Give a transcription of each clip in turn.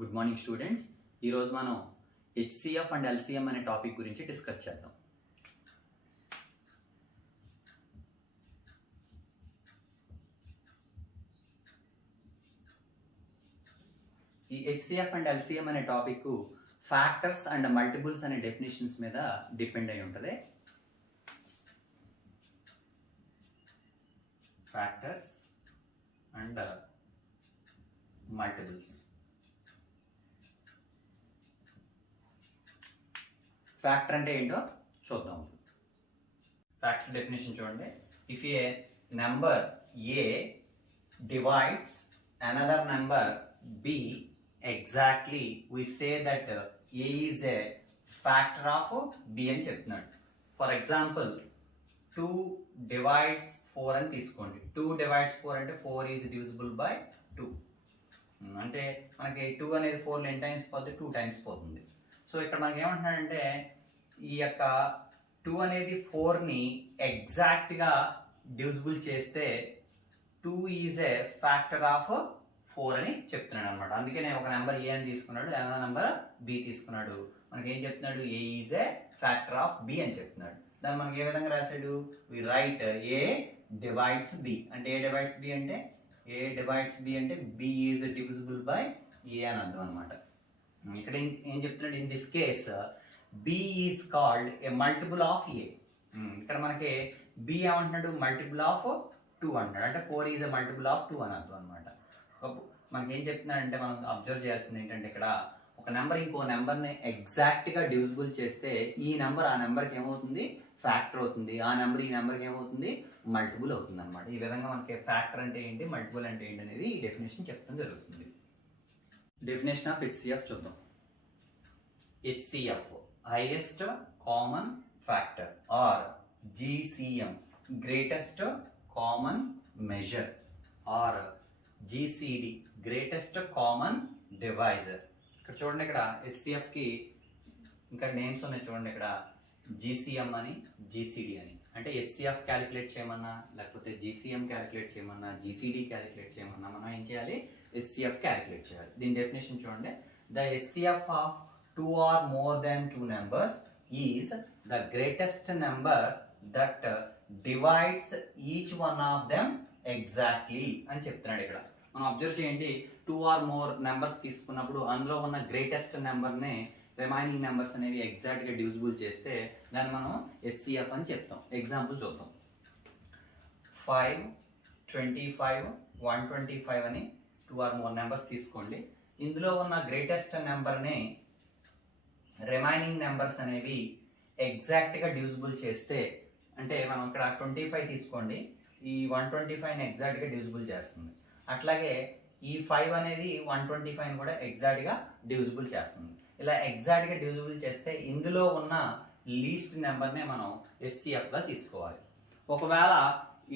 Good morning students. ఈరోజు మనం HCF and LCM అనే టాపిక్ గురించి డిస్కస్ చేద్దాం. ఈ హెచ్సిఎఫ్ అండ్ ఎల్సిఎం అనే టాపిక్ ఫ్యాక్టర్స్ అండ్ మల్టిపుల్స్ అనే డెఫినేషన్స్ మీద డిపెండ్ అయి ఉంటుంది. Factors and multiples. ఫ్యాక్టర్ అంటే ఏంటో చూద్దాం. ఫ్యాక్టర్ డెఫినేషన్ చూడండి. If a number A divides another number B exactly we say that a is a factor of b అని చెప్తున్నాడు. ఫర్ ఎగ్జాంపుల్ 2 divides 4 అని తీసుకోండి. 2 divides 4 అంటే 4 is divisible by 2. అంటే మనకి 2 అనేది 4 ఎన్ని టైమ్స్ పోతుంది? 2 టైమ్స్ పోతుంది. సో ఇక్కడ మనకి ఏమంటున్నాడంటే ఈ యొక్క 2 అనేది 4ని ఎగ్జాక్ట్గా డివిజిబుల్ చేస్తే 2 ఈజ్ ఏ ఫ్యాక్టర్ ఆఫ్ 4 అని చెప్తున్నాడు అనమాట. అందుకే నేను ఒక నెంబర్ ఏ అని తీసుకున్నాడు, అనదర్ నెంబర్ బి తీసుకున్నాడు. మనకి ఏం చెప్తున్నాడు? A is a factor of B అని చెప్తున్నాడు. దాన్ని మనకి ఏ విధంగా రాశాడు? We write A divides B. అంటే ఏ డివైడ్స్ బి అంటే B is divisible by A అని అర్థం అనమాట. ఇక్కడ ఏం చెప్తున్నాడు? In this case B is called a multiple of A. ఇక్కడ మనకి బి ఏమంటున్నాడు? మల్టిపుల్ ఆఫ్ 2 అంటున్నాడు. అంటే 4 ఈజ్ ఎ మల్టిపుల్ ఆఫ్ 2 అని అర్థం అనమాట. మనకి ఏం చెప్తున్నాడంటే మనం అబ్జర్వ్ చేయాల్సింది ఏంటంటే ఇక్కడ ఒక నెంబర్ ఇంకో నెంబర్ని ఎగ్జాక్ట్గా డివిజిబుల్ చేస్తే ఈ నెంబర్ ఆ నెంబర్కి ఏమవుతుంది? ఫ్యాక్టర్ అవుతుంది. ఆ నెంబర్ ఈ నెంబర్కి ఏమవుతుంది? మల్టిపుల్ అవుతుంది అనమాట. ఈ విధంగా మనకి ఫ్యాక్టర్ అంటే ఏంటి, మల్టిపుల్ అంటే ఏంటి అనేది ఈ డెఫినేషన్ చెప్పడం జరుగుతుంది. డెఫినేషన్ ఆఫ్ హెచ్సిఎఫ్ చూద్దాం. HCF highest common factor or GCM greatest common measure or GCD greatest common divisor. ఇక్కడ చూడండి, ఇక్కడ హెచ్సిఎఫ్కి ఇంకా నేమ్స్ ఉన్నాయి చూడండి. ఇక్కడ జీసీఎం అని, జీసీడి అని. అంటే హెచ్సిఎఫ్ క్యాలిక్యులేట్ చేయమన్నా, లేకపోతే జీసీఎం క్యాలిక్యులేట్ చేయమన్నా, జీసీడి క్యాలిక్యులేట్ చేయమన్నా మనం ఏం చేయాలి? హెచ్సిఎఫ్ క్యాలిక్యులేట్ చేయాలి. దీని డెఫినేషన్ చూడండి. The HCF of 2 or more than 2 numbers is the greatest number that divides each one of them exactly అని చెప్తున్నాడు. ఇక్కడ మనం అబ్జర్వ్ చేయండి, 2 or more నెంబర్స్ తీసుకున్నప్పుడు అందులో ఉన్న గ్రేటెస్ట్ నెంబర్ని రిమైనింగ్ నెంబర్స్ అనేవి ఎగ్జాక్ట్గా డివిజిబుల్ చేస్తే దాన్ని మనం హెచ్సిఎఫ్ అని చెప్తాం. ఎగ్జాంపుల్ చూద్దాం. 5, 25, 125 అని 2 or more నెంబర్స్ తీసుకోండి. ఇందులో ఉన్న గ్రేటెస్ట్ నెంబర్ని రిమైనింగ్ నెంబర్స్ అనేవి ఎగ్జాక్ట్గా డివిజిబుల్ చేస్తే, అంటే మనం ఇక్కడ 25 తీసుకోండి, ఈ 125ని ఎగ్జాక్ట్గా డివిజిబుల్ చేస్తుంది. అట్లాగే ఈ 5 అనేది 125ని కూడా ఎగ్జాక్ట్గా డివిజిబుల్ చేస్తుంది. ఇలా ఎగ్జాక్ట్గా డివిజిబుల్ చేస్తే ఇందులో ఉన్న లీస్ట్ నెంబర్నే మనం హెచ్సిఎఫ్గా తీసుకోవాలి. ఒకవేళ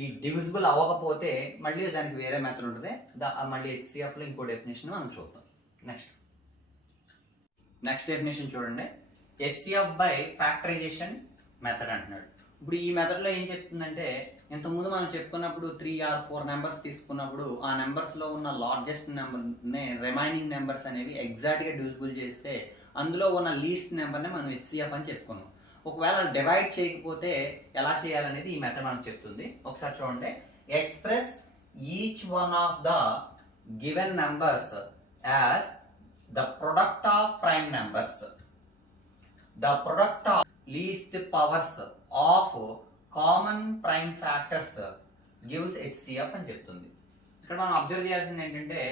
ఈ డివిజిబుల్ అవ్వకపోతే మళ్ళీ దానికి వేరే మెథడ్ ఉంటుంది. మళ్ళీ హెచ్సిఎఫ్లో ఇంకో డెఫినేషన్ మనం చూద్దాం. నెక్స్ట్ డెఫినేషన్ చూడండి. హెచ్సిఎఫ్ బై ఫ్యాక్టరైజేషన్ మెథడ్ అంటున్నాడు. ఇప్పుడు ఈ మెథడ్లో ఏం చెప్తుందంటే, ఇంతకుముందు మనం చెప్పుకున్నప్పుడు 3 or 4 నెంబర్స్ తీసుకున్నప్పుడు ఆ నెంబర్స్లో ఉన్న లార్జెస్ట్ నెంబర్ని రిమైనింగ్ నెంబర్స్ అనేవి ఎగ్జాక్ట్గా డివిజిబుల్ చేస్తే అందులో ఉన్న లీస్ట్ నెంబర్ని మనం హెచ్సిఎఫ్ అని చెప్పుకున్నాం. ఒకవేళ డివైడ్ చేయకపోతే ఎలా చేయాలనేది ఈ మెథడ్ మనకు చెప్తుంది. ఒకసారి చూడండి. Express each one of the given numbers as the product of prime numbers, the product of least powers of common prime factors gives HCF అని చెప్తుంది. ఇక్కడ మనం అబ్జర్వ్ చేయాల్సింది ఏంటంటే,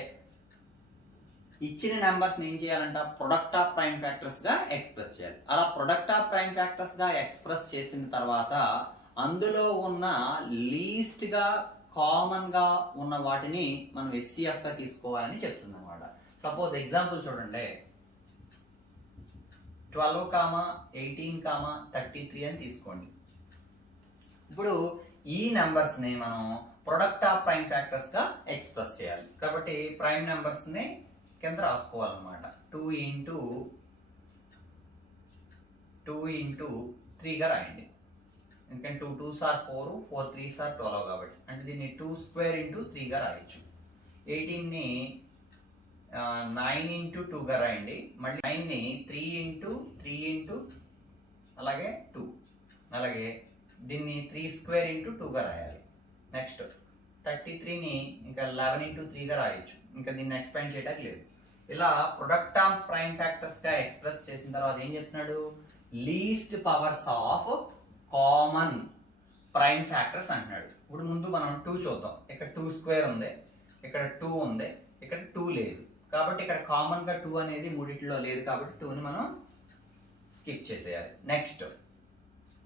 ఇచ్చిన నెంబర్స్ ఏం చేయాలంట? ప్రొడక్ట్ ఆఫ్ ప్రైమ్ ఫ్యాక్టర్స్ గా ఎక్స్ప్రెస్ చేయాలి. అలా ప్రొడక్ట్ ఆఫ్ ప్రైమ్ ఫ్యాక్టర్స్ గా ఎక్స్ప్రెస్ చేసిన తర్వాత అందులో ఉన్న లీస్ట్ గా కామన్ గా ఉన్న వాటిని మనం హెచ్సిఎఫ్ గా తీసుకోవాలని చెప్తుంది అనమాట. సపోజ్ ఎగ్జాంపుల్ చూడండి. 12, 18, 33 అని తీసుకోండి. ఇప్పుడు ఈ నెంబర్స్ ని మనం ప్రొడక్ట్ ఆఫ్ ప్రైమ్ ఫ్యాక్టర్స్ గా ఎక్స్ప్రెస్ చేయాలి. కాబట్టి ప్రైమ్ నెంబర్స్ ని కింద రాసుకోవాలన్నమాట. 2 into 3 గా రాయండి. ఎందుకంటే 2 2s are 4, 4 3s are 12 కాబట్టి. అంటే దీన్ని 2 square into 3 గా రాయొచ్చు. 18ని 9 ఇంటూ 2గా రాయండి. మళ్ళీ 9ని 3 ఇంటూ 3 ఇంటూ అలాగే 2, అలాగే దీన్ని 3 స్క్వేర్ ఇంటూ 2గా రాయాలి. నెక్స్ట్ 33ని ఇంకా 11 ఇంటూ 3గా రాయొచ్చు, ఇంకా దీన్ని ఎక్స్పాండ్ చేయడానికి లేదు. ఇలా ప్రొడక్ట్ ఆఫ్ ప్రైమ్ ఫ్యాక్టర్స్గా ఎక్స్ప్రెస్ చేసిన తర్వాత ఏం చెప్తున్నాడు, least powers of common prime factors అంటున్నాడు. ఇప్పుడు ముందు మనం 2 చూద్దాం. ఇక్కడ 2 స్క్వేర్ ఉంది, ఇక్కడ 2 ఉంది, ఇక్కడ 2 లేదు. కాబట్టి ఇక్కడ కామన్ గా 2 అనేది మూడిట్లో లేదు కాబట్టి 2ని మనం స్కిప్ చేసేయాలి. నెక్స్ట్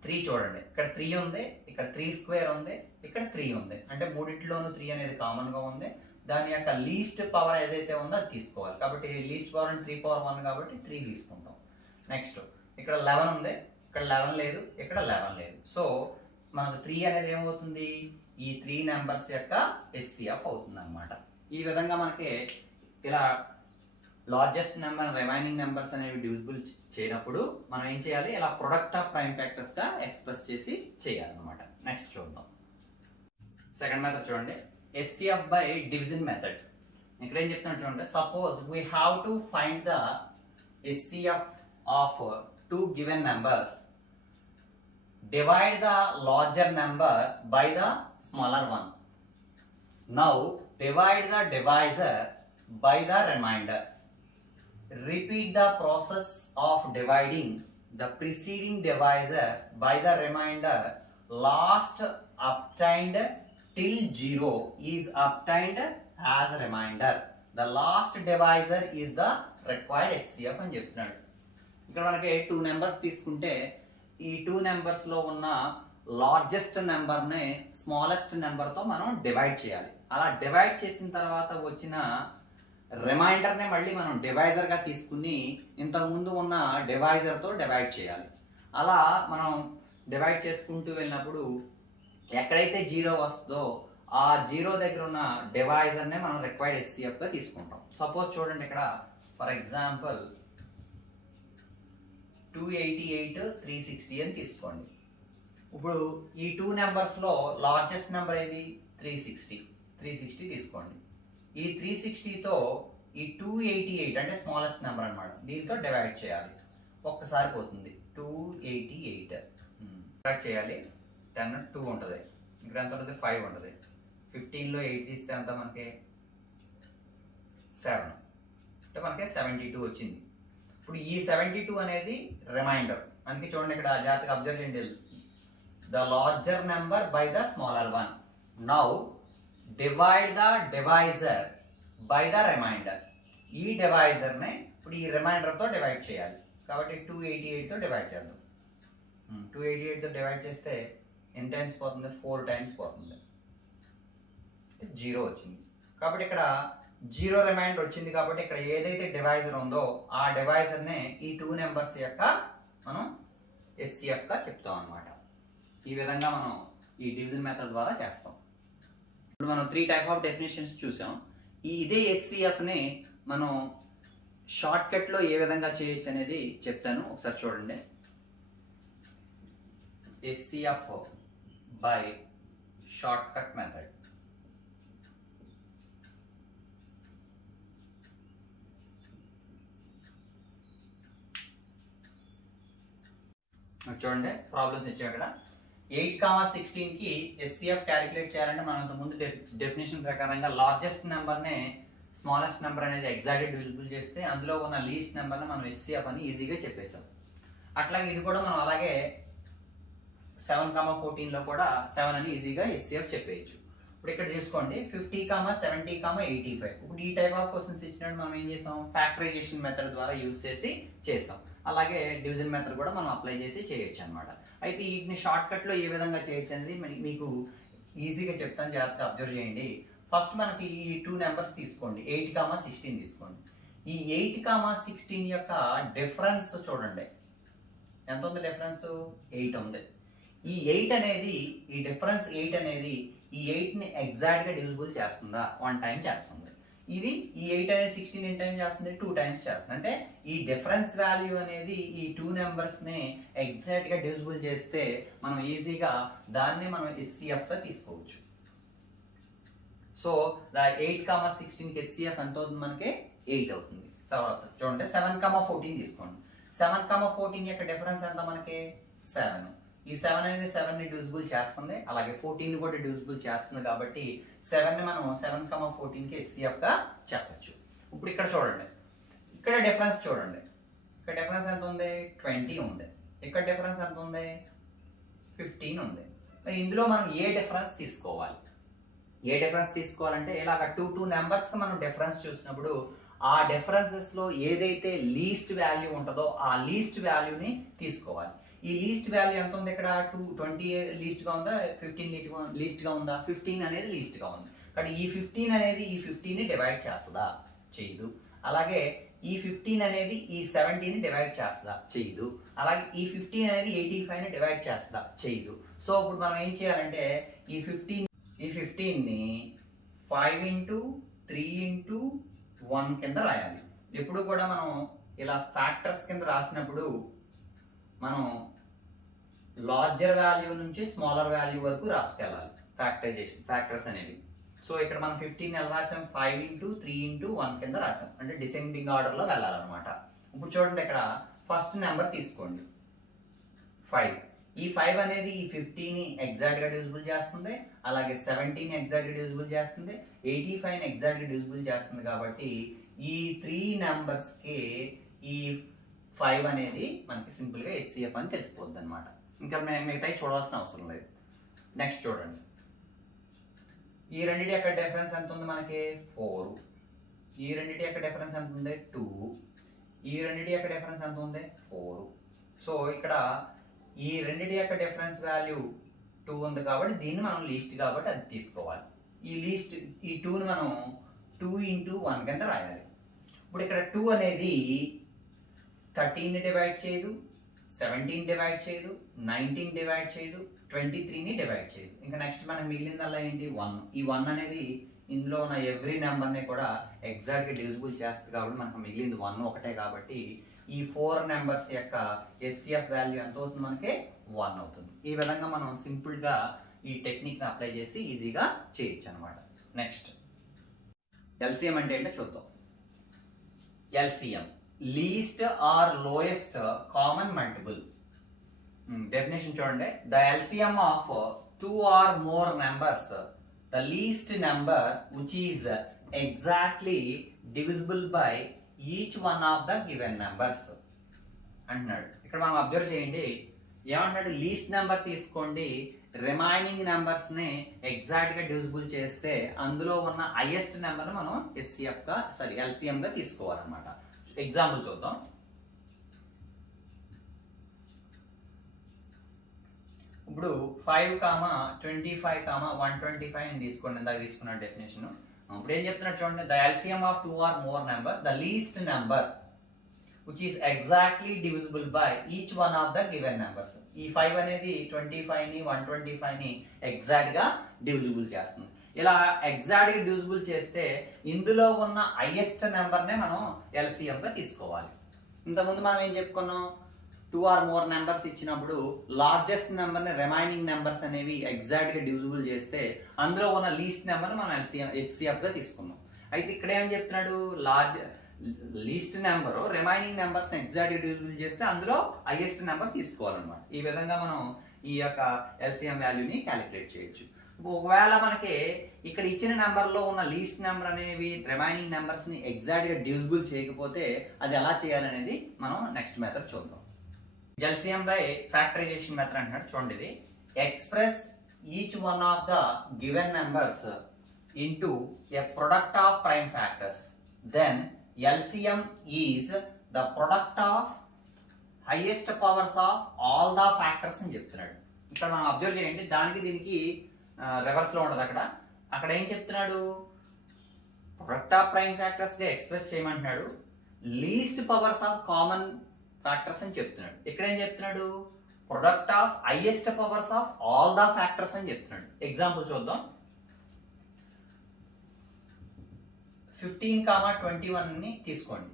3 చూడండి, ఇక్కడ 3 ఉంది, ఇక్కడ 3 స్క్వేర్ ఉంది, ఇక్కడ 3 ఉంది. అంటే మూడిట్లోనూ 3 అనేది కామన్ గా ఉంది. దాని యొక్క లీస్ట్ పవర్ ఏదైతే ఉందో అది తీసుకోవాలి. కాబట్టి లీస్ట్ పవర్ అంటే 3 పవర్ 1 కాబట్టి 3 తీసుకుంటాం. నెక్స్ట్ ఇక్కడ 11 ఉంది, ఇక్కడ 11 లేదు, ఇక్కడ 11 లేదు. సో మనకు 3 అనేది ఏమవుతుంది, ఈ 3 నెంబర్స్ యొక్క ఎస్సీఎఫ్ అవుతుంది అనమాట. ఈ విధంగా మనకి ఇలా లార్జెస్ట్ నెంబర్ రిమైనింగ్ నెంబర్స్ అనేవి డివిజిబుల్ చేయనప్పుడు మనం ఏం చేయాలి, ఇలా ప్రొడక్ట్ ఆఫ్ ప్రైమ్ ఫ్యాక్టర్స్ గా ఎక్స్ప్రెస్ చేసి చేయాలన్నమాట. నెక్స్ట్ చూద్దాం. సెకండ్ మెథడ్ చూడండి, ఎస్సీఎఫ్ బై డివిజన్ మెథడ్. ఇక్కడ ఏం చెప్తున్నాడు చూడండి, suppose we have to find the SCF of 2 given numbers. Divide the larger number by the smaller one. Now divide the divisor by the remainder. Repeat the process of dividing the preceding divisor by the remainder. Last obtained till 0 is obtained as remainder. The last divisor is the required HCF అని చెప్తున్నాడు. ఇక్కడ మనకి 2 numbers తీసుకుంటే ఈ 2 numbers లో ఉన్న largest number ని smallest number తో మనం డివైడ్ చేయాలి. అలా డివైడ్ చేసిన తర్వాత వచ్చిన రిమైండర్ ని మళ్ళీ మనం డివైజర్ గా తీసుకుని ఇంతకు ముందు ఉన్న డివైజర్ తో డివైడ్ చేయాలి. అలా మనం డివైడ్ చేసుకుంటూ వెళ్ళినప్పుడు ఎక్కడైతే 0 వస్తుందో ఆ 0 దగ్గర ఉన్న డివైజర్ నే మనం రిక్వైర్డ్ ఎస్సీఎఫ్ గా తీసుకుంటాం. సపోజ్ చూడండి, ఇక్కడ ఫర్ ఎగ్జాంపుల్ 288 360 అని తీసుకోండి. ఇప్పుడు ఈ 2 నెంబర్స్ లో లార్జెస్ట్ నెంబర్ ఏది, 360 తీసుకోండి. ఈ 360తో ఈ 288 అంటే స్మాలెస్ట్ నెంబర్ అన్నమాట, దీంతో డివైడ్ చేయాలి. ఒక్కసారి పోతుంది 288 డివైడ్ చేయాలి. 10 2 ఉంటుంది, ఇక్కడ ఎంత ఉంటుంది 5 ఉంటుంది. 15లో 8 తీస్తే ఎంత మనకి 7, అంటే మనకి 72 వచ్చింది. ఇప్పుడు ఈ 72 అనేది రిమైండర్. అందుకే చూడండి ఇక్కడ జాగ్రత్తగా అబ్జర్వ్ చేయండి, the larger number by the smaller one. Now divide the divisor by the remainder. ఈ డివైజర్ ని ఇప్పుడు ఈ రిమైండర్ తో డివైడ్ చేయాలి. కాబట్టి 288 తో డివైడ్ చేద్దాం. 288 తో డివైడ్ చేస్తే ఎన్ని టైమ్స్ పోతుంది, 4 టైమ్స్ పోతుంది. 0 వచ్చింది. కాబట్టి ఇక్కడ 0 రిమైండర్ వచ్చింది. కాబట్టి ఇక్కడ ఏదైతే డివైజర్ ఉందో ఆ డివైజర్ నే ఈ 2 నెంబర్స్ యొక్క మనం ఎస్సీఎఫ్ గా చెప్తాం అన్నమాట. ఈ విధంగా మనం ఈ డివిజన్ మెథడ్ ద్వారా చేస్తాం. ఇప్పుడు మనం 3 టైప్ ఆఫ్ డెఫినేషన్స్ చూసాం. ఇదే హెచ్సిఎఫ్ ని మనం షార్ట్ కట్ లో ఏ విధంగా చేయొచ్చు అనేది చెప్తాను, ఒకసారి చూడండి. HCF by short cut method. చూడండి ప్రాబ్లమ్స్ ఇచ్చాం. ఇక్కడ 8, 16 కి ఎస్సీఎఫ్ క్యాలిక్యులేట్ చేయాలంటే మనం ముందు డెఫినేషన్ ప్రకారంగా లార్జెస్ట్ నెంబర్ నే స్మాలెస్ట్ నెంబర్ అనేది ఎగ్జాక్ట్ డివిజిబుల్ చేస్తే అందులో ఉన్న లీస్ట్ నెంబర్ ని మనం ఎస్సీఎఫ్ అని ఈజీగా చెప్పేసాం. అట్లాగే ఇది కూడా మనం అలాగే 7, 14 లో కూడా 7 అని ఈజీగా ఎస్సీఎఫ్ చెప్పేయచ్చు. ఇప్పుడు ఇక్కడ చూసుకోండి 50, 70, 85. ఇప్పుడు ఈ టైప్ ఆఫ్ క్వశ్చన్స్ ఇచ్చినట్టు మనం ఏం చేసాం, ఫ్యాక్టరైజేషన్ మెథడ్ ద్వారా యూజ్ చేసి చేసాం. అలాగే డివిజన్ మెథడ్ కూడా మనం అప్లై చేసి చేయొచ్చు అనమాట. అయితే వీటిని షార్ట్ కట్ లో ఏ విధంగా చేయొచ్చు అనేది మీకు ఈజీగా చెప్తాను, జాగ్రత్తగా అబ్జర్వ్ చేయండి. ఫస్ట్ మనకి ఈ 2 నెంబర్స్ తీసుకోండి, 8, 16 తీసుకోండి. ఈ 8, 16 యొక్క డిఫరెన్స్ చూడండి, ఎంత ఉంది డిఫరెన్స్, 8 ఉంది. ఈ 8 అనేది ఈ డిఫరెన్స్ 8 అనేది ఈ 8 ని ఎగ్జాక్ట్ గా డివిజిబుల్ చేస్తుందా, 1 టైం చేస్తుంది. ఇది ఈ 8 అనేది 16 ఎన్ని టైం చేస్తుంది, 2 టైమ్స్ చేస్తుంది. అంటే ఈ డిఫరెన్స్ వాల్యూ అనేది ఈ 2 నెంబర్స్ ని ఎగ్జాక్ట్ గా డివిజిబుల్ చేస్తే మనం ఈజీగా దాన్ని మనం ఎస్సీఎఫ్ గా తీసుకోవచ్చు. సో 8, 16 కి ఎస్సీఎఫ్ ఎంత అవుతుంది మనకి 8 అవుతుంది. తర్వాత చూడండి 7,14 తీసుకోండి. 7,14 యొక్క డిఫరెన్స్ ఎంత మనకి 7. ఈ 7 అనేది 7 ని డివిజిబుల్ చేస్తుంది, అలాగే 14 ని కూడా డివిజిబుల్ చేస్తుంది. కాబట్టి 7 ని మనం 7,14 కి HCF గా చెప్పొచ్చు. ఇప్పుడు ఇక్కడ చూడండి, ఇక్కడ డిఫరెన్స్ చూడండి. ఇక్కడ డిఫరెన్స్ ఎంత ఉంది? 20 ఉంది. ఇక్కడ డిఫరెన్స్ ఎంత ఉంది? 15 ఉంది. ఇందులో మనం ఏ డిఫరెన్స్ తీసుకోవాలి? ఏ డిఫరెన్స్ తీసుకోవాలంటే ఇలాగ టూ నెంబర్స్ కి మనం డిఫరెన్స్ చూసినప్పుడు ఆ డిఫరెన్సెస్ లో ఏదైతే లీస్ట్ వాల్యూ ఉంటుందో ఆ లీస్ట్ వాల్యూని తీసుకోవాలి. ఈ లీస్ట్ వాల్యూ ఎంత ఉంది? ఇక్కడ 20 లీస్ట్ గా ఉందా, 15 లీస్ట్ గా ఉందా? 15 అనేది లీస్ట్ గా ఉంది. కాబట్టి ఈ 15 అనేది ఈ 15 ని డివైడ్ చేస్తుందా? చేయదు. అలాగే ఈ 15 అనేది ఈ 70 ని డివైడ్ చేస్తుందా? చేయదు. అలాగే ఈ 15 అనేది 85 ని డివైడ్ చేస్తుందా? చేయదు. సో ఇప్పుడు మనం ఏం చేయాలంటే ఈ 15 ని 5 ఇంటూ 3 ఇంటూ 1 కింద రాయాలి. ఎప్పుడు కూడా మనం ఇలా ఫ్యాక్టర్స్ కింద రాసినప్పుడు మనం లార్జర్ వాల్యూ నుంచి స్మాలర్ వాల్యూ వరకు రాసుకెళ్ళాలి ఫ్యాక్టర్స్ అనేవి. సో ఇక్కడ మనం 15 ఎలా రాసాం? 5 ఇంటూ 3 ఇంటూ 1 కింద రాసాం, అంటే డిసెండింగ్ ఆర్డర్ లో వెళ్ళాలన్నమాట. ఇప్పుడు చూడండి, ఇక్కడ ఫస్ట్ నెంబర్ తీసుకోండి 5. ఈ 5 అనేది ఈ 50 ని ఎగ్జాక్ట్ గా డివిజిబుల్ చేస్తుంది, అలాగే 70 ని ఎగ్జాక్ట్ గా డివిజిబుల్ చేస్తుంది, 85 ని ఎగ్జాక్ట్ గా డివిజిబుల్ చేస్తుంది. కాబట్టి ఈ 3 నెంబర్స్ కి ఈ 5 అనేది మనకి సింపుల్ గా HCF అని తెలిసిపోద్ది అనమాట. ఇంకా మిగతాయి చూడాల్సిన అవసరం లేదు. నెక్స్ట్ చూడండి, ఈ రెండింటి యొక్క డిఫరెన్స్ ఎంత ఉంది మనకి? 4. ఈ రెండింటి యొక్క డిఫరెన్స్ ఎంత ఉంది? 2. ఈ రెండింటి యొక్క డిఫరెన్స్ ఎంత ఉంది? 4. సో ఇక్కడ ఈ రెండింటి యొక్క డిఫరెన్స్ వాల్యూ 2 ఉంది కాబట్టి దీన్ని మనం లీస్ట్ కాబట్టి అది తీసుకోవాలి. ఈ 2ని మనం 2 ఇంటూ 1 కింద రాయాలి. ఇప్పుడు ఇక్కడ 2 అనేది 13ని డివైడ్ చేయదు, 17 డివైడ్ చేయదు, 19 డివైడ్ చేయదు, 23ని డివైడ్ చేయదు. ఇంకా నెక్స్ట్ మనకి మిగిలిందల్లా ఏంటి? 1. ఈ 1 అనేది ఇందులో ఉన్న ఎవ్రీ నెంబర్ని కూడా ఎగ్జాక్ట్గా డివిజిబుల్ చేస్తుంది కాబట్టి మనకు మిగిలింది 1 ఒకటే. కాబట్టి ఈ 4 నెంబర్స్ యొక్క HCF వాల్యూ ఎంత అవుతుంది? మనకి 1 అవుతుంది. ఈ విధంగా మనం సింపుల్గా ఈ టెక్నిక్ని అప్లై చేసి ఈజీగా చేయొచ్చు అనమాట. నెక్స్ట్ LCM అంటే ఏంటో చూద్దాం. LCM least or lowest common multiple. Definition చూడండి, the LCM of 2 or more members, the least number which is exactly divisible by each one of the given numbers అంటున్నాడు. ఇక్కడ మనం అబ్జర్వ్ చేయండి, ఏమంటున్నాడు? లీస్ట్ నెంబర్ తీసుకోండి, రిమైనింగ్ నెంబర్స్ ని exact గా divisible చేస్తే అందులో ఉన్న హైయెస్ట్ నెంబర్ మనం LCM గా తీసుకోవాలన్నమాట. ఎగ్జాంపుల్ చూద్దాం. ఇప్పుడు 5, 25, 125 అని తీసుకోండి, ఇందాక తీసుకున్న డెఫినేషన్. ఇప్పుడు ఏం చెప్తున్నాడు చూడండి, the LCM of 2 or more number, the least number which is exactly divisible by each one of the given numbers. ఈ 5 అనేది 25 ని 125 ని ఎగ్జాక్ట్ గా డివిజిబుల్ చేస్తుంది. ఇలా ఎగ్జాక్ట్ గా డివిజిబుల్ చేస్తే ఇందులో ఉన్న హైయెస్ట్ నెంబర్ నే మనం LCM గా తీసుకోవాలి. ఇంతకుముందు మనం ఏం చెప్పుకున్నాం? 2 or more నెంబర్స్ ఇచ్చినప్పుడు లార్జెస్ట్ నెంబర్ ని రిమైనింగ్ నెంబర్స్ అనేవి ఎగ్జాక్ట్ గా డివిజిబుల్ చేస్తే అందులో ఉన్న లీస్ట్ నెంబర్ ని మనం HCF గా తీసుకున్నాం. అయితే ఇక్కడ ఏం చెప్తున్నాడు? Least number remaining numbers exact divisible చేస్తే అందులో హైయెస్ట్ నెంబర్ తీసుకోవాలన్నమాట. ఈ విధంగా మనం ఈ యొక్క LCM వాల్యూని క్యాలిక్యులేట్ చేయొచ్చు. ఒకవేళ మనకి ఇక్కడ ఇచ్చిన నెంబర్లో ఉన్న లీస్ట్ నెంబర్ అనేవి రిమైనింగ్ నెంబర్స్ ని ఎగ్జాక్ట్ గా డివిజిబుల్ చేయకపోతే అది ఎలా చేయాలనేది మనం నెక్స్ట్ మెథడ్ చూద్దాం. LCM బై ఫ్యాక్టరైజేషన్ మెథడ్ అంటున్నాడు. చూడండి, ఇది express each one of the given numbers into a product of prime factors, then LCM is the product of highest powers of all the factors అని చెప్తున్నాడు. ఇక్కడ మనం observe చేయండి, దానికి దీనికి రివర్స్ లో ఉండదు. అక్కడ ఏం చెప్తున్నాడు? ప్రొడక్ట్ ఆఫ్ ప్రైమ్ ఫ్యాక్టర్స్ గా ఎక్స్ప్రెస్ చేయమంటున్నాడు, least powers of common factors అని చెప్తున్నాడు. ఇక్కడ ఏం చెప్తున్నాడు? Product of highest powers of all the factors అని చెప్తున్నాడు. ఎగ్జాంపుల్ చూద్దాం. 15, 21 ని తీసుకోండి.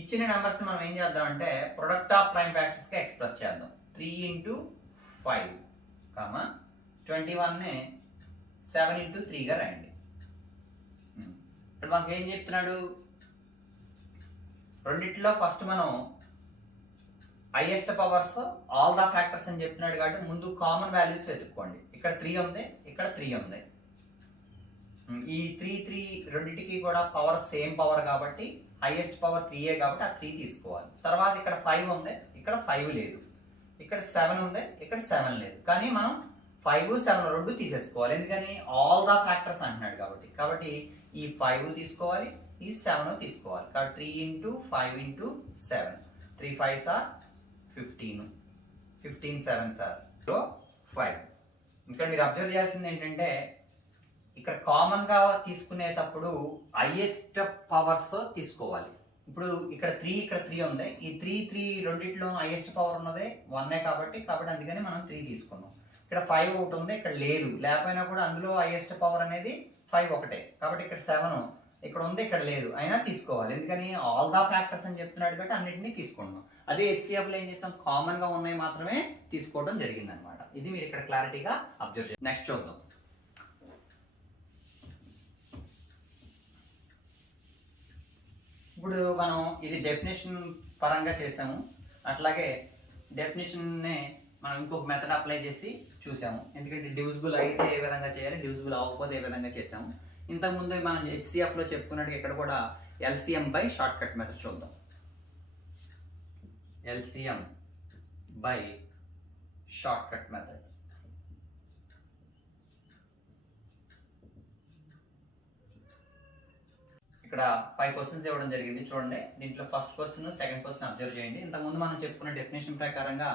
ఇచ్చిన నెంబర్స్ మనం ఏం చేద్దాం అంటే ప్రొడక్ట్ ఆఫ్ ప్రైమ్ ఫ్యాక్టర్స్ గా ఎక్స్ప్రెస్ చేద్దాం. 3 ఇంటూ 5, 21 ని 7 ఇంటూ 3 గా రాయండి. ఇప్పుడు మనకి ఏం చెప్తున్నాడు? రెండిట్లో ఫస్ట్ మనం highest powers all the factors అని చెప్తున్నాడు కాబట్టి ముందు కామన్ వాల్యూస్ వెతుక్కోండి. ఇక్కడ 3 ఉంది, ఇక్కడ 3 ఉంది. ఈ 3 రెండింటికి కూడా పవర్ సేమ్ పవర్ కాబట్టి హైయెస్ట్ పవర్ 3 కాబట్టి ఆ 3 తీసుకోవాలి. తర్వాత ఇక్కడ 5 ఉంది, ఇక్కడ 5 లేదు. ఇక్కడ 7 ఉంది, ఇక్కడ 7 లేదు. కానీ మనం 5, 7 రెండు తీసేసుకోవాలి. ఎందుకని ఆల్ ద ఫ్యాక్టర్స్ అంటున్నాడు కాబట్టి ఈ 5 తీసుకోవాలి, ఈ 7 తీసుకోవాలి. కాబట్టి 3 into 5 into 7, 3 5s are 15, 15 7s are 5. ఇంకా మీరు అబ్జర్వ్ చేయాల్సింది ఏంటంటే ఇక్కడ కామన్ గా తీసుకునేటప్పుడు హైయెస్ట్ పవర్స్ తీసుకోవాలి. ఇప్పుడు ఇక్కడ 3 ఉంది. ఈ 3 రెండిట్లో హైయెస్ట్ పవర్ ఉన్నదే 1 కాబట్టి అందుకని మనం 3 తీసుకున్నాం. ఇక్కడ 5 ఒకటి ఉంది, ఇక్కడ లేదు. లేకపోయినా కూడా అందులో హైయెస్ట్ పవర్ అనేది 5 ఒకటే కాబట్టి ఇక్కడ 7 ఇక్కడ ఉంది, ఇక్కడ లేదు, అయినా తీసుకోవాలి. ఎందుకని ఆల్ ద ఫ్యాక్టర్స్ అని చెప్తున్నాడు కాబట్టి అన్నింటినీ తీసుకుంటున్నాం. అదే హెచ్సిఎఫ్ లో ఏం చేస్తాం, కామన్ గా ఉన్నాయి మాత్రమే తీసుకోవడం జరిగింది అనమాట. ఇది మీరు ఇక్కడ క్లారిటీగా అబ్జర్వ్ చేయండి. నెక్స్ట్ చూద్దాం. ఇప్పుడు మనం ఇది డెఫినేషన్ పరంగా చేసాము. అట్లాగే డెఫినేషన్ మనం ఇంకొక మెథడ్ అప్లై చేసి చూసాము. ఎందుకంటే డివిజిబుల్ అయితే ఏ విధంగా చేయాలి, డివిజిబుల్ అవ్వకపోతే ఏ విధంగా చేసాము. ఇంతకుముందు మనం హెచ్సిఎఫ్ లో చెప్పుకున్నట్టు ఇక్కడ కూడా LCM by short cut method చూద్దాం. LCM by short cut method. ఇక్కడ 5 క్వశ్చన్స్ ఇవ్వడం జరిగింది చూడండి. దీంట్లో first question, second question observe చేయండి. ఇంతకుముందు మనం చెప్పుకున్న డెఫినేషన్ ప్రకారంగా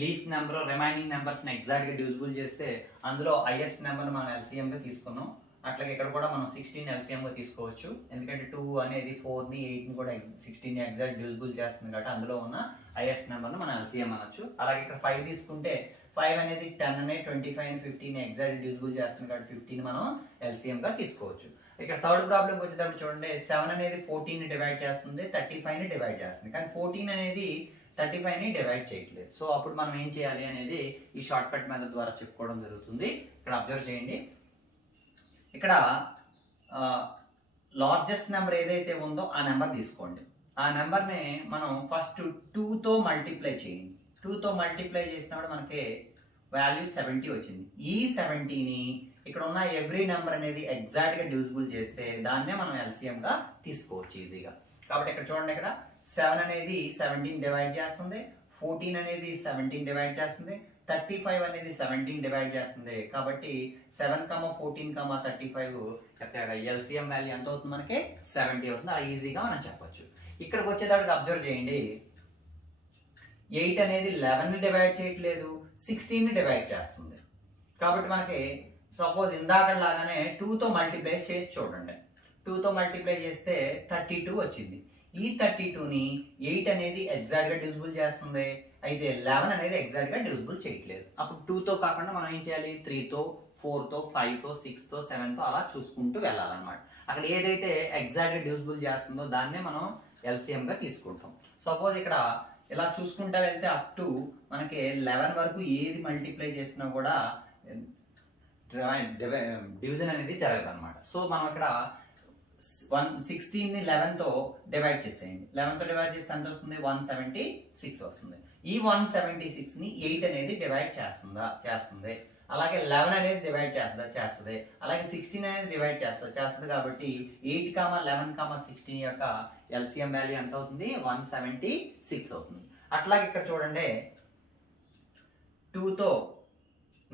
least number remaining numbers exact గా డివిజిబుల్ చేస్తే అందులో హైయెస్ట్ నెంబర్ మనం ఎల్సిఎం గా తీసుకున్నాం. అట్లాగే ఇక్కడ కూడా మనం 16 ఎల్సిఎం గా తీసుకోవచ్చు. ఎందుకంటే 2 అనేది 4 ని 8 ని కూడా 16 ని ఎగ్జాక్ట్ డివిజిబుల్ చేస్తుంది కాబట్టి అందులో ఉన్న హైయెస్ట్ నెంబర్ ను మనం ఎల్సిఎం అనొచ్చు. అలాగే ఇక్కడ 5 తీసుకుంటే 5 అనేది 10 ని 25 ని 15 ని ఎగ్జాక్ట్ డివిజిబుల్ చేస్తుంది కాబట్టి 15 మనం ఎల్సిఎం గా తీసుకోవచ్చు. ఇక్కడ థర్డ్ ప్రాబ్లం వచ్చేటప్పుడు చూడండి, 7 అనేది 14 ని డివైడ్ చేస్తుంది, 35 ని డివైడ్ చేస్తుంది. కానీ 14 అనేది 35 ని డివైడ్ చేయట్లేదు. సో అప్పుడు మనం ఏం చేయాలి అనేది ఈ షార్ట్ కట్ మెథడ్ ద్వారా చెప్పుకోవడం జరుగుతుంది. ఇక్కడ అబ్జర్వ్ చేయండి. ఇక్కడ లార్జెస్ట్ నెంబర్ ఏదైతే ఉందో ఆ నెంబర్ తీసుకోండి. ఆ నెంబర్ని మనం ఫస్ట్ 2తో మల్టిప్లై చేయండి. 2తో మల్టిప్లై చేసినప్పుడు మనకి వాల్యూ 70 వచ్చింది. ఈ 70ని ఇక్కడ ఉన్న ఎవ్రీ నెంబర్ అనేది ఎగ్జాక్ట్ గా డివిజిబుల్ చేస్తే దాన్నే మనం ఎల్సిఎం గా తీసుకోవచ్చు ఈజీగా. కాబట్టి ఇక్కడ చూడండి, ఇక్కడ 7 అనేది 17 డివైడ్ చేస్తుంది, 14 అనేది 17 డివైడ్ చేస్తుంది, 35 అనేది 17 డివైడ్ చేస్తుంది. కాబట్టి 7, 14, 35 ఎల్సిఎం వాల్యూ ఎంత అవుతుంది, మనకి 70 అవుతుంది. అది ఈజీగా మనం చెప్పొచ్చు. ఇక్కడికి వచ్చేటప్పుడు అబ్జర్వ్ చేయండి, 8 అనేది 11 ని డివైడ్ చేయట్లేదు, 16 ని డివైడ్ చేస్తుంది. కాబట్టి మనకి సపోజ్ ఇందాక లాగానే 2తో మల్టిప్లై చేసి చూడండి. 2తో మల్టిప్లై చేస్తే 32 వచ్చింది. ఈ 32ని 8 అనేది ఎగ్జాక్ట్ గా డివిజిబుల్ చేస్తుంది, అయితే 11 అనేది ఎగ్జాక్ట్ గా డివిజిబుల్ చేయట్లేదు. అప్పుడు 2తో కాకుండా మనం ఏం చేయాలి, 3తో, 4తో, 5తో, 6తో, 7తో అలా చూసుకుంటూ వెళ్ళాలన్నమాట. అక్కడ ఏదైతే ఎగ్జాక్ట్ గా డివిజిబుల్ చేస్తుందో దాన్నే మనం ఎల్సిఎం గా తీసుకుంటాం. సపోజ్ ఇక్కడ ఇలా చూసుకుంటా వెళ్తే అప్ టు మనకి 11 వరకు ఏది మల్టిప్లై చేసినా కూడా డివిజన్ అనేది జరగదు అనమాట. సో మనం ఇక్కడ 16ని 11తో డివైడ్ చేసేయండి. 11తో డివైడ్ చేస్తే ఎంత వస్తుంది, 176 వస్తుంది. ఈ 176ని 8 అనేది డివైడ్ చేస్తుంది. అలాగే 11 అనేది డివైడ్ చేస్తుంది. అలాగే 16 అనేది డివైడ్ చేస్తుంది. కాబట్టి 8, 11, 16 యొక్క ఎల్సిఎం వాల్యూ ఎంత అవుతుంది, 176 అవుతుంది. అట్లాగే ఇక్కడ చూడండి, 2తో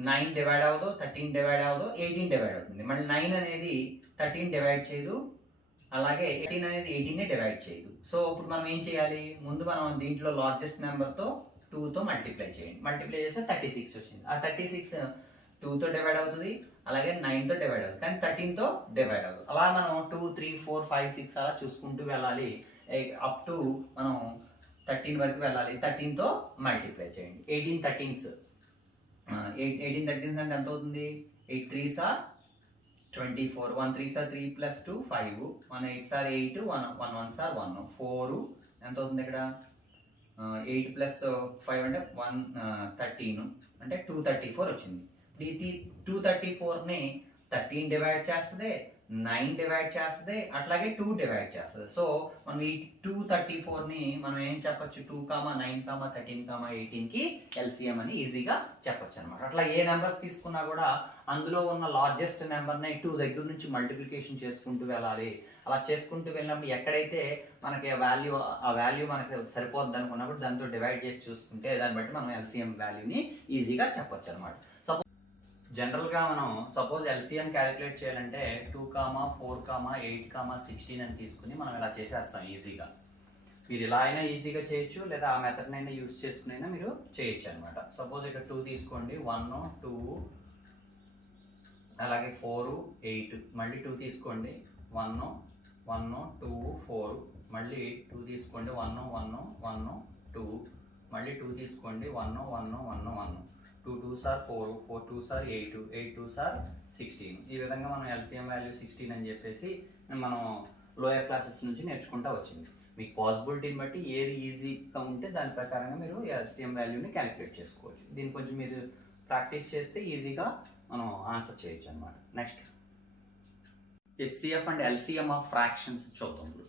9 డివైడ్ అవ్వదు, 13 డివైడ్ అవ్వదు, 18 డివైడ్ అవుతుంది. మళ్ళీ 9 అనేది 13 డివైడ్ చేయదు, అలాగే 18 అనేది 18ని డివైడ్ చేయదు. సో ఇప్పుడు మనం ఏం చేయాలి, ముందు మనం దీంట్లో లార్జెస్ట్ నెంబర్తో 2తో మల్టిప్లై చేయండి. మల్టిప్లై చేస్తే 36 వచ్చింది. ఆ 36 2తో డివైడ్ అవుతుంది, అలాగే 9తో డివైడ్ అవుతుంది, కానీ 13తో డివైడ్ అవుతుంది. అలా మనం 2, 3, 4, 5, 6 అలా చూసుకుంటూ వెళ్ళాలి. అప్ టు మనం 13 వరకు వెళ్ళాలి. 13తో మల్టిప్లై చేయండి. 18 13s అంటే ఎంత అవుతుంది, 8 3s are 24, 1 3s are 3 plus 2 5, 1 8s are 8, 1 1s are 1, 4 ఎంత అవుతుంది ఇక్కడ, 8 plus 5 అంటే 13 అంటే 234 వచ్చింది. ఈ 234ని 13 డివైడ్ చేస్తుంది, 9 డివైడ్ చేస్తుంది, అట్లాగే 2 డివైడ్ చేస్తుంది. సో మనం ఈ 234ని మనం ఏం చెప్పొచ్చు, 2, 9, 13, 18కి ఎల్సిఎం అని ఈజీగా చెప్పొచ్చు అనమాట. అట్లా ఏ నెంబర్స్ తీసుకున్నా కూడా అందులో ఉన్న లార్జెస్ట్ నెంబర్ని 2 దగ్గర నుంచి మల్టిప్లికేషన్ చేసుకుంటూ వెళ్ళాలి. అలా చేసుకుంటూ వెళ్ళినప్పుడు ఎక్కడైతే మనకి ఆ వాల్యూ మనకి సరిపోద్ది అనుకున్నప్పుడు దాంతో డివైడ్ చేసి చూసుకుంటే దాన్ని బట్టి మనం ఎల్సిఎం వాల్యూని ఈజీగా చెప్పొచ్చు అనమాట. జనరల్గా మనం సపోజ్ ఎల్సిఎం క్యాలిక్యులేట్ చేయాలంటే 2, 4, 8, 16 అని తీసుకుని మనం ఇలా చేసేస్తాం ఈజీగా. మీరు ఇలా అయినా ఈజీగా చేయొచ్చు, లేదా ఆ మెథడ్నైనా యూజ్ చేసుకునైనా మీరు చేయొచ్చు అనమాట. సపోజ్ ఇక్కడ 2 తీసుకోండి, 1, 2, అలాగే 4, 8, మళ్ళీ 2 తీసుకోండి, 1, 1, 2, 4, మళ్ళీ 2 తీసుకోండి, 1, 1, 1, 2, మళ్ళీ 2 తీసుకోండి, 1, 1, 1, 1, 2 2s are 4, 4 2s are 8, 8 2s are 16. ఈ విధంగా మనం ఎల్సిఎం వాల్యూ 16 అని చెప్పేసి మనం లోయర్ క్లాసెస్ నుంచి నేర్చుకుంటూ వచ్చింది. మీకు పాసిబిలిటీని బట్టి ఏది ఈజీగా ఉంటే దాని ప్రకారంగా మీరు ఎల్సిఎం వాల్యూని క్యాలిక్యులేట్ చేసుకోవచ్చు. దీన్ని కొంచెం మీరు ప్రాక్టీస్ చేస్తే ఈజీగా మనం ఆన్సర్ చేయొచ్చు అనమాట. Next HCF and LCM of fractions చూద్దాం. ఇప్పుడు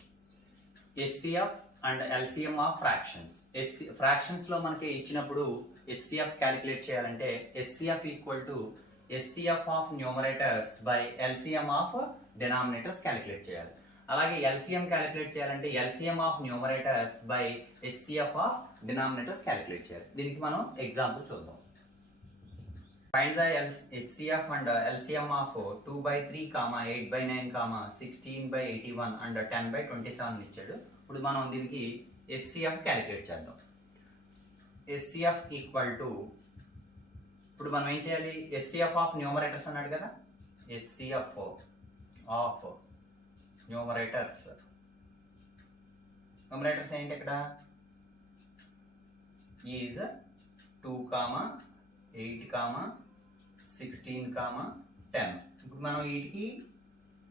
HCF and LCM of fractions. ఫ్రాక్షన్స్లో మనకి ఇచ్చినప్పుడు హెచ్సిఎఫ్ క్యాలిక్యులేట్ చేయాలంటే HCF equal to HCF of numerators by LCM of denominators calculate చేయాలి. అలాగే ఎల్సిఎం క్యాలిక్యులేట్ చేయాలంటే LCM of numerators by HCF of denominators calculate చేయాలి. దీనికి మనం ఎగ్జాంపుల్ చూద్దాం. Find the HCF and LCM of 2/3, 8/9, 16/81 and 10/27 ఇచ్చాడు. ఇప్పుడు మనం దీనికి HCF క్యాలిక్యులేట్ చేద్దాం. HCF ఈక్వల్ టు, ఇప్పుడు మనం ఏం చేయాలి, HCF ఆఫ్ న్యూమరేటర్స్ అన్నాడు కదా, HCF ఆఫ్ న్యూమరేటర్స్ ఏంటి ఇక్కడ, ఈజ్ 2, 8, 16, 10. ఇప్పుడు మనం వీటికి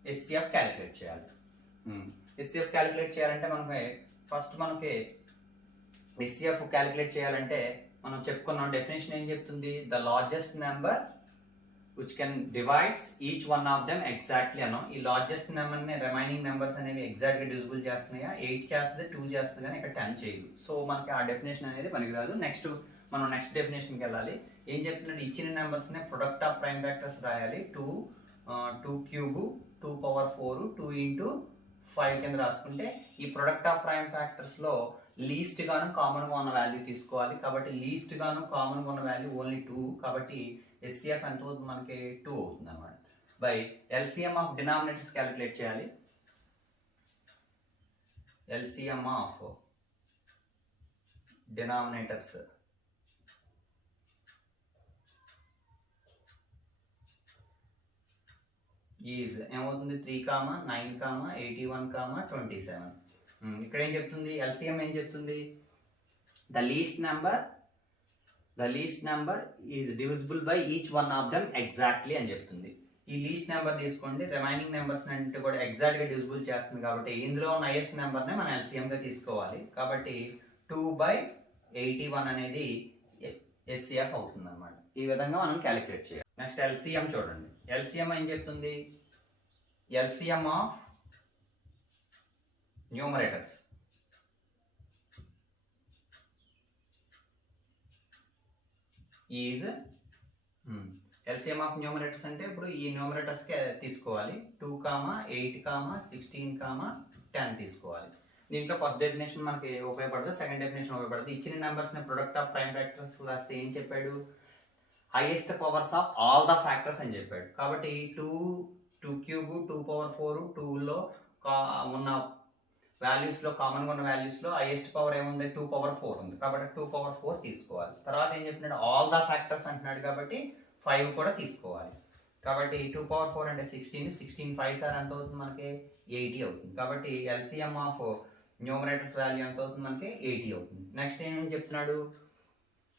హెచ్సిఎఫ్ క్యాలిక్యులేట్ చేయాలి. హెచ్సిఎఫ్ క్యాలిక్యులేట్ చేయాలంటే మనకి ఫస్ట్ హెచ్సిఎఫ్ క్యాలిక్యులేట్ చేయాలంటే మనం చెప్పుకున్నాం డెఫినేషన్ ఏం చెప్తుంది, the largest number which can divides each one of them exactly అన్నాం. ఈ లార్జెస్ట్ నెంబర్ని రిమైనింగ్ నెంబర్స్ అనేవి ఎగ్జాక్ట్గా డివిజిబుల్ చేస్తున్నాయా, 8 చేస్తుంది, 2 చేస్తుంది, కానీ ఇక్కడ 10 చేయదు. సో మనకి ఆ డెఫినేషన్ అనేది పనికిరాదు. మనం నెక్స్ట్ డెఫినేషన్కి వెళ్ళాలి. ఏం చెప్తున్నాడు, ఇచ్చిన నెంబర్స్ని ప్రొడక్ట్ ఆఫ్ ప్రైమ్ ఫ్యాక్టర్స్ రాయాలి. 2 క్యూబ్, 2 పవర్ 4, 2 into 5 కింద రాసుకుంటే ఈ ప్రొడక్ట్ ఆఫ్ ప్రైమ్ ఫ్యాక్టర్స్లో లీస్ట్ గాను కామన్గా ఉన్న వాల్యూ తీసుకోవాలి. కాబట్టి లీస్ట్ గాను కామన్గా ఉన్న వాల్యూ ఓన్లీ 2. కాబట్టి హెచ్సిఎఫ్ ఎంత అవుతుంది, మనకి 2 అవుతుంది అనమాట. By LCM of denominators calculate చేయాలి. ఎల్సిఎం ఆఫ్ డినామినేటర్స్ ఈజ్ ఏమవుతుంది, 3, 9, 81, 27. ఇక్కడ ఏం చెప్తుంది, ఎల్సిఎం ఏం చెప్తుంది, the least number is divisible by each one of them exactly అని చెప్తుంది. ఈ లీస్ట్ నెంబర్ తీసుకోండి, రిమైనింగ్ నెంబర్స్ అంటే కూడా ఎగ్జాక్ట్గా డివిజిబుల్ చేస్తుంది. కాబట్టి ఇందులో ఉన్న హైయెస్ట్ నెంబర్నే మనం ఎల్సిఎంగా తీసుకోవాలి. కాబట్టి 2/81 అనేది హెచ్సిఎఫ్ అవుతుంది అనమాట. ఈ విధంగా మనం క్యాలిక్యులేట్ చేయాలి. నెక్స్ట్ ఎల్సిఎం చూడండి. ఎల్సిఎం ఏం చెప్తుంది, LCM of numerators is, LCM of numerators అంటే ఇప్పుడు ఈ న్యూమరేటర్స్కి తీసుకోవాలి. 2, 8, 16, 10 తీసుకోవాలి. దీంట్లో ఫస్ట్ డెఫినేషన్ మనకి ఉపయోగపడుతుంది, సెకండ్ డెఫినేషన్ ఉపయోగపడుతుంది. ఇచ్చిన నెంబర్స్ని ప్రొడక్ట్ ఆఫ్ ప్రైమ్ ఫ్యాక్టర్స్ రాస్తే ఏం చెప్పాడు, highest powers of all the factors అని చెప్పాడు. కాబట్టి 2 క్యూబ్, 2 పవర్ 4, 2లో ఉన్న వాల్యూస్లో కామన్గా ఉన్న వాల్యూస్లో హైయెస్ట్ పవర్ ఏముంది, 2 పవర్ 4 ఉంది. కాబట్టి 2 పవర్ 4 తీసుకోవాలి. తర్వాత ఏం చెప్పినాడు, ఆల్ ద ఫ్యాక్టర్స్ అంటున్నాడు కాబట్టి 5 కూడా తీసుకోవాలి. కాబట్టి 2 పవర్ 4 అంటే 16, 16 5 సార్ ఎంత అవుతుంది, మనకి 80 అవుతుంది. కాబట్టి ఎల్సిఎం ఆఫ్ న్యూమరేటర్స్ వాల్యూ ఎంత అవుతుంది, మనకి 80 అవుతుంది. నెక్స్ట్ ఏం చెప్తున్నాడు,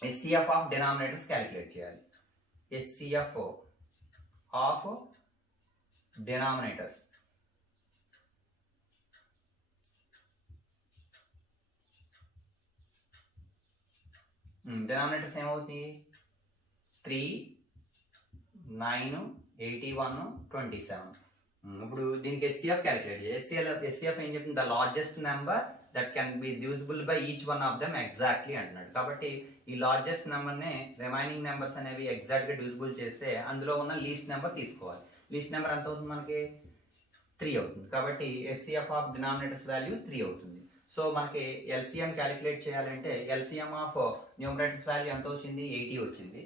హెచ్సిఎఫ్ ఆఫ్ డినామినేటర్స్ క్యాలిక్యులేట్ చేయాలి. హెచ్సిఎఫ్ ఆఫ్ డినామినేటర్స్ డినామినేటర్స్ ఏమవుతుంది, 3, 9, 81, 27. ఇప్పుడు దీనికి ఎస్సీఎఫ్ క్యాలిక్యులేట్ చేయాలి. ఎస్సీఎఫ్ ఏం చెప్తుంది? The largest number that can be divisible by each one of them exactly అంటున్నాడు. కాబట్టి ఈ లార్జెస్ట్ నెంబర్ని రిమైనింగ్ నెంబర్స్ అనేవి ఎగ్జాక్ట్గా డివిజిబుల్ చేస్తే అందులో ఉన్న లీస్ట్ నెంబర్ తీసుకోవాలి. లీస్ట్ నెంబర్ ఎంత అవుతుంది మనకి? 3 అవుతుంది. కాబట్టి ఎస్సీఎఫ్ ఆఫ్ డినామినేటర్స్ వాల్యూ 3 అవుతుంది. సో మనకి ఎల్సిఎం క్యాలిక్యులేట్ చేయాలంటే ఎల్సిఎం ఆఫ్ న్యూమరేటర్స్ వాల్యూ ఎంత వచ్చింది? 80 వచ్చింది.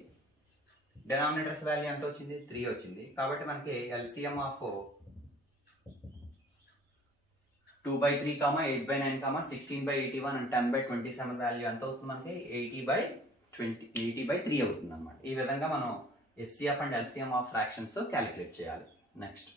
డినామినేటర్స్ వాల్యూ ఎంత వచ్చింది? 3 వచ్చింది. కాబట్టి మనకి ఎల్సిఎం ఆఫ్ 2/3, 8/9, 16/81 అండ్ 10/27 వాల్యూ ఎంత అవుతుంది మనకి? 80/3 అవుతుంది అనమాట. ఈ విధంగా మనం SCF and LCM of fractions calculate చేయాలి. నెక్స్ట్